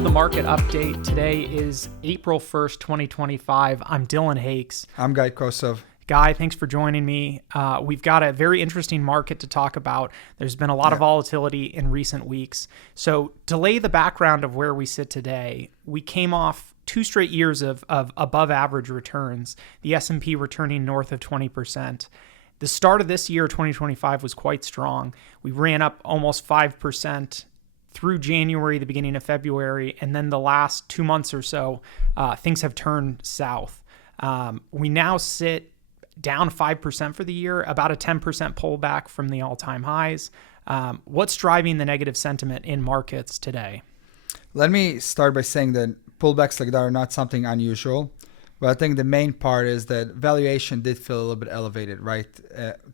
to the market update. Today is April 1st, 2025. I'm Dillon Hakes. I'm Kosov. Guy, thanks for joining me. We've got a very interesting market to talk about. There's been a lot of volatility in recent weeks. So to lay the background of where we sit today, we came off 2 straight years of above average returns, the S&P returning north of 20%. The start of this year, 2025, was quite strong. We ran up almost 5% through January, the beginning of February, and then the last 2 months or so, things have turned south. We now sit down 5% for the year, about a 10% pullback from the all-time highs. What's driving the negative sentiment in markets today? Let me start by saying that pullbacks like that are not something unusual, but I think the main part is that valuation did feel a little bit elevated, right,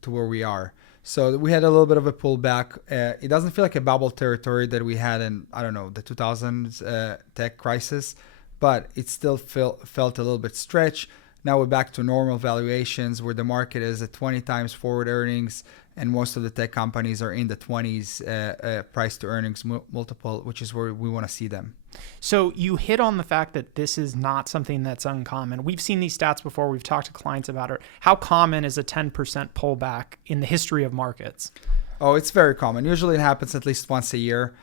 to where we are. So we had a little bit of a pullback. It doesn't feel like a bubble territory that we had in, the 2000s tech crisis, but it still felt a little bit stretched. Now we're back to normal valuations where the market is at 20 times forward earnings, and most of the tech companies are in the 20s price to earnings multiple, which is where we want to see them. So you hit on the fact that this is not something that's uncommon. We've seen these stats before. We've talked to clients about it. How common is a 10% pullback in the history of markets? Oh, it's very common. Usually it happens at least once a year.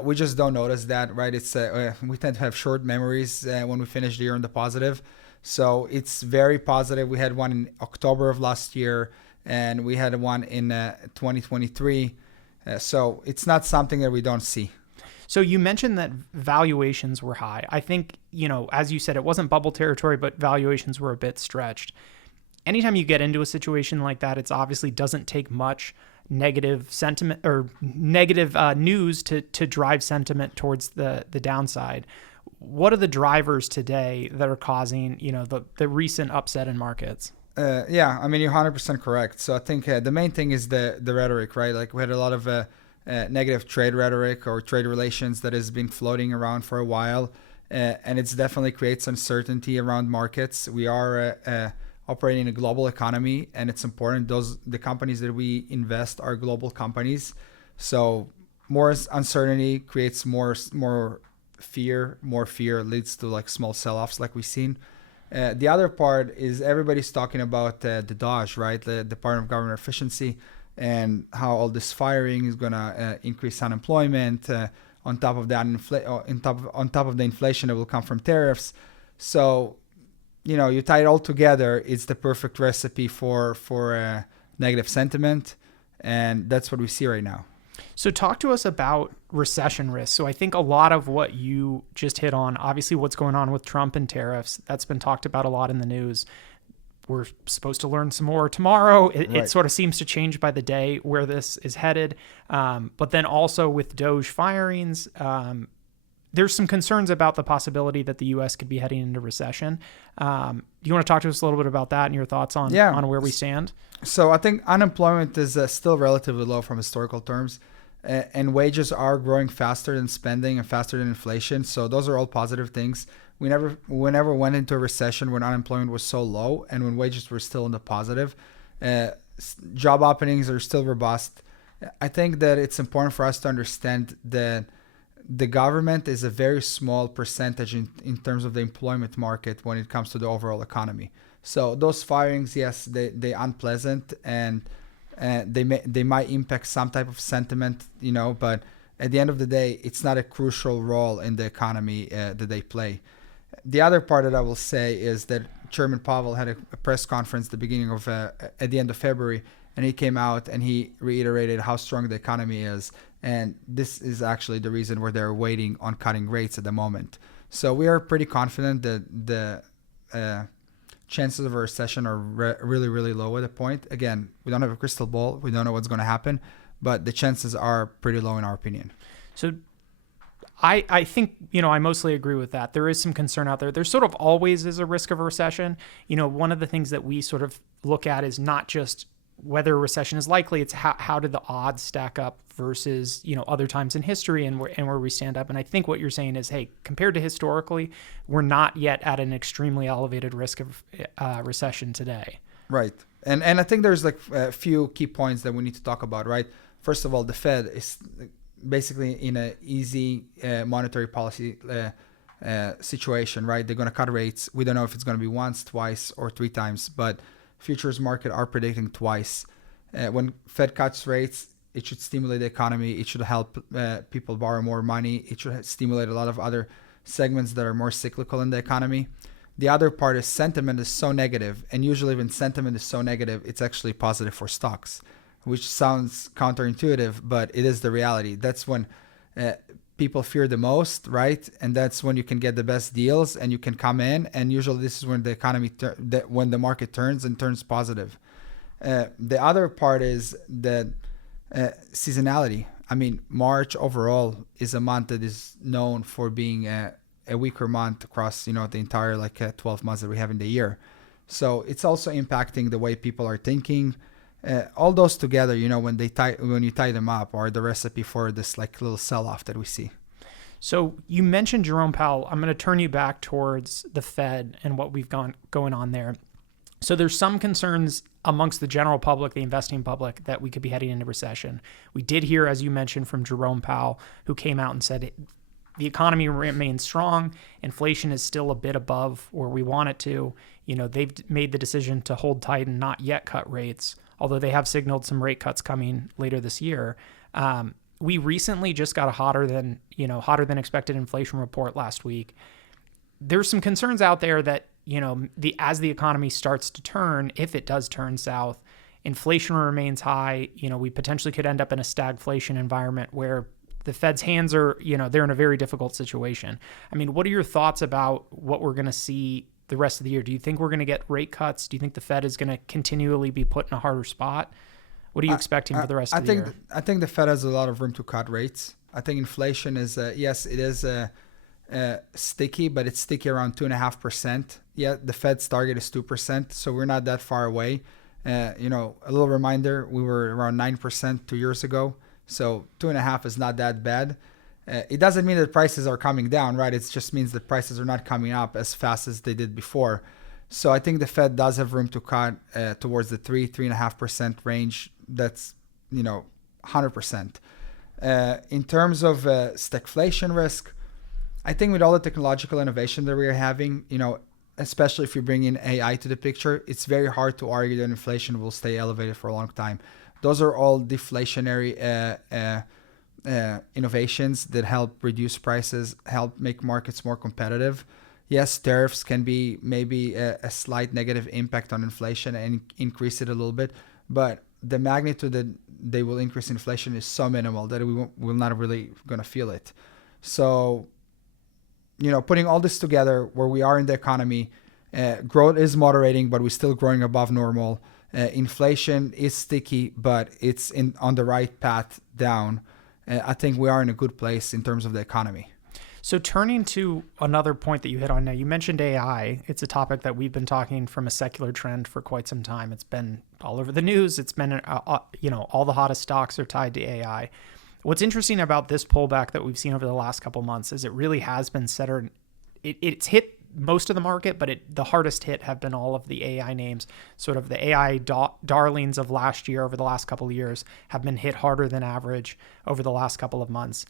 We just don't notice that, right? It's we tend to have short memories when we finish the year on the positive. So it's very positive. We had one in October of last year, and we had one in 2023. So it's not something that we don't see. So you mentioned that valuations were high. I think, as you said, it wasn't bubble territory, but valuations were a bit stretched. Anytime you get into a situation like that, it's obviously doesn't take much negative sentiment or negative news to drive sentiment towards the downside. What are the drivers today that are causing, the recent upset in markets? You're 100% correct. So I think the main thing is the rhetoric, right? Like we had a lot of negative trade rhetoric or trade relations that has been floating around for a while, and it's definitely creates uncertainty around markets. We are operating in a global economy, and it's important the companies that we invest are global companies. So more uncertainty creates more fear. More fear leads to like small sell-offs like we've seen. The other part is everybody's talking about the DOGE, right? The Department of Government Efficiency, and how all this firing is going to increase unemployment on top of that on top of the inflation that will come from tariffs. So, you tie it all together, it's the perfect recipe for negative sentiment, and that's what we see right now. So talk to us about recession risk. So I think a lot of what you just hit on, obviously what's going on with Trump and tariffs, that's been talked about a lot in the news. We're supposed to learn some more tomorrow. It sort of seems to change by the day where this is headed. But then also with DOGE firings, there's some concerns about the possibility that the U.S. could be heading into recession. Do you want to talk to us a little bit about that and your thoughts on where we stand? So I think unemployment is still relatively low from historical terms, and wages are growing faster than spending and faster than inflation. So those are all positive things. We never went into a recession when unemployment was so low and when wages were still in the positive. Job openings are still robust. I think that it's important for us to understand that the government is a very small percentage in terms of the employment market when it comes to the overall economy. So those firings, yes, they're unpleasant, and they might impact some type of sentiment, but at the end of the day, it's not a crucial role in the economy that they play. The other part that I will say is that Chairman Powell had a press conference at the end of February, and he came out and he reiterated how strong the economy is. And this is actually the reason where they're waiting on cutting rates at the moment. So we are pretty confident that the chances of a recession are really, really low at the point. Again, we don't have a crystal ball. We don't know what's going to happen, but the chances are pretty low in our opinion. So I think, I mostly agree with that. There is some concern out there. There sort of always is a risk of a recession. One of the things that we sort of look at is not just whether a recession is likely, it's how do the odds stack up versus, other times in history and where we stand up. And I think what you're saying is, hey, compared to historically, we're not yet at an extremely elevated risk of recession today. Right. And I think there's like a few key points that we need to talk about, right? First of all, the Fed basically in a easy monetary policy situation, right? They're going to cut rates. We don't know if it's going to be once, twice, or three times, but futures market are predicting twice. When Fed cuts rates, it should stimulate the economy. It should help people borrow more money. It should stimulate a lot of other segments that are more cyclical in the economy. The other part is sentiment is so negative, and usually when sentiment is so negative, it's actually positive for stocks, which sounds counterintuitive, but it is the reality. That's when people fear the most, right? And that's when you can get the best deals and you can come in. And usually this is when the economy, when the market turns and turns positive. The other part is the seasonality. I mean, March overall is a month that is known for being a weaker month across, the entire 12 months that we have in the year. So it's also impacting the way people are thinking. All those together, when you tie them up, are the recipe for this little sell-off that we see. So you mentioned Jerome Powell. I'm going to turn you back towards the Fed and what we've going on there. So there's some concerns amongst the general public, the investing public, that we could be heading into recession. We did hear, as you mentioned, from Jerome Powell, who came out and said the economy remains strong. Inflation is still a bit above where we want it to. They've made the decision to hold tight and not yet cut rates, although they have signaled some rate cuts coming later this year. We recently just got a hotter than expected inflation report last week. There's some concerns out there that, as the economy starts to turn, if it does turn south, inflation remains high. We potentially could end up in a stagflation environment where the Fed's hands are, they're in a very difficult situation. I mean, what are your thoughts about what we're going to see the rest of the year? Do you think we're going to get rate cuts? Do you think the Fed is going to continually be put in a harder spot? What are you expecting for the rest of the year? I think the Fed has a lot of room to cut rates. I think inflation is, yes, it is sticky, but it's sticky around 2.5%. Yeah, the Fed's target is 2%, so we're not that far away. A little reminder, we were around 9% 2 years ago, so 2.5 is not that bad. It doesn't mean that prices are coming down, right? It just means that prices are not coming up as fast as they did before. So I think the Fed does have room to cut towards the 3.5% range. That's 100%. In terms of stagflation risk, I think with all the technological innovation that we are having, especially if you bring in AI to the picture, it's very hard to argue that inflation will stay elevated for a long time. Those are all deflationary innovations that help reduce prices, help make markets more competitive. Yes, tariffs can be maybe a slight negative impact on inflation and increase it a little bit, but the magnitude that they will increase inflation is so minimal that we're not really going to feel it. So, putting all this together where we are in the economy, growth is moderating, but we're still growing above normal. Inflation is sticky, but it's on the right path down. I think we are in a good place in terms of the economy. So turning to another point that you hit on now, you mentioned AI. It's a topic that we've been talking from a secular trend for quite some time. It's been all over the news. It's been, all the hottest stocks are tied to AI. What's interesting about this pullback that we've seen over the last couple months is it really has been centered. It's hit most of the market, but the hardest hit have been all of the AI names. Sort of the AI darlings of last year, over the last couple of years, have been hit harder than average over the last couple of months.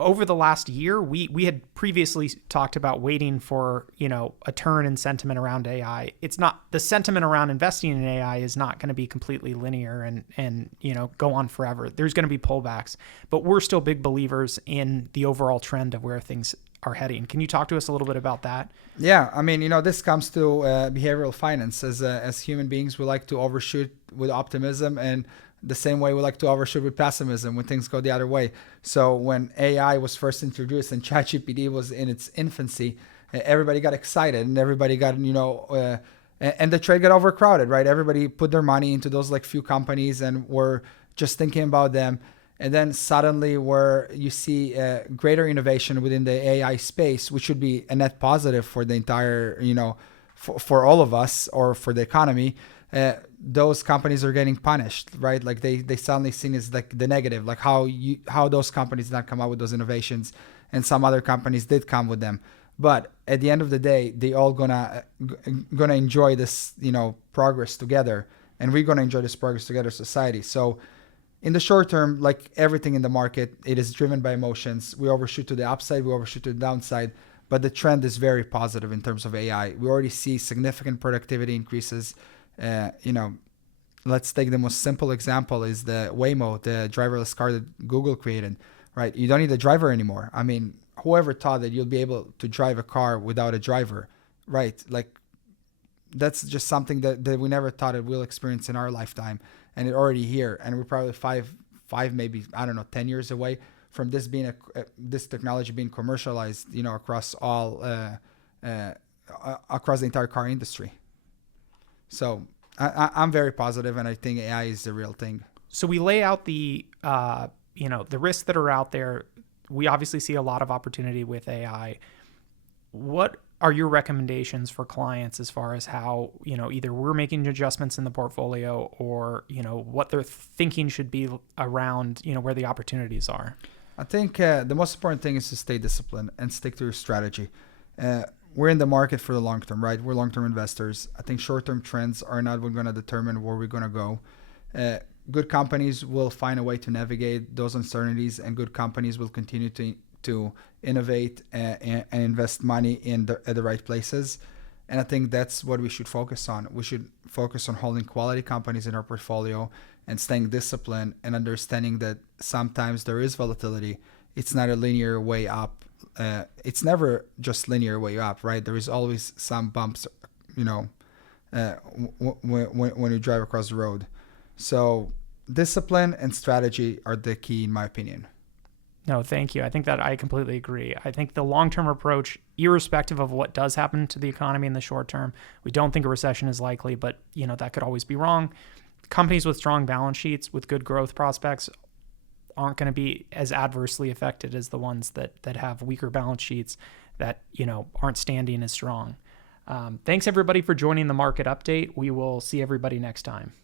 Over the last year, we had previously talked about waiting for, a turn in sentiment around AI. It's not, the sentiment around investing in AI is not going to be completely linear and go on forever. There's going to be pullbacks, but we're still big believers in the overall trend of where things are heading. Can you talk to us a little bit about that? Yeah, I mean, this comes to behavioral finance. As human beings, we like to overshoot with optimism, and the same way we like to overshoot with pessimism when things go the other way. So when AI was first introduced and ChatGPT was in its infancy, everybody got excited and everybody got, and the trade got overcrowded, right? Everybody put their money into those few companies and were just thinking about them. And then suddenly where you see greater innovation within the AI space, which would be a net positive for the entire, for all of us or for the economy, those companies are getting punished, right? Like they suddenly seen as the negative, like how those companies did not come up with those innovations and some other companies did come with them. But at the end of the day, they all gonna enjoy this, progress together, and we're gonna enjoy this progress together, society. So in the short term, like everything in the market, it is driven by emotions. We overshoot to the upside, we overshoot to the downside, but the trend is very positive in terms of AI. We already see significant productivity increases. You know, let's take the most simple example is the Waymo, the driverless car that Google created, right? You don't need a driver anymore. I mean, whoever thought that you'll be able to drive a car without a driver, right? Like that's just something that we never thought it will experience in our lifetime, and it's already here. And we're probably five, maybe, I don't know, 10 years away from this being this technology being commercialized, you know, across all, across the entire car industry. So I'm very positive, and I think AI is the real thing. So we lay out the, the risks that are out there. We obviously see a lot of opportunity with AI. What are your recommendations for clients as far as how, either we're making adjustments in the portfolio or, what their thinking should be around, where the opportunities are? I think the most important thing is to stay disciplined and stick to your strategy. We're in the market for the long term, right? We're long-term investors. I think short-term trends are not what's going to determine where we're going to go. Good companies will find a way to navigate those uncertainties, and good companies will continue to innovate and invest money at the right places. And I think that's what we should focus on. We should focus on holding quality companies in our portfolio and staying disciplined and understanding that sometimes there is volatility. It's not a linear way up. It's never just linear way up, right? There is always some bumps, when you drive across the road. So discipline and strategy are the key, in my opinion. No, thank you. I think that I completely agree. I think the long-term approach, irrespective of what does happen to the economy in the short term, we don't think a recession is likely, but that could always be wrong. Companies with strong balance sheets with good growth prospects aren't going to be as adversely affected as the ones that have weaker balance sheets that aren't standing as strong. Thanks everybody for joining the market update. We will see everybody next time.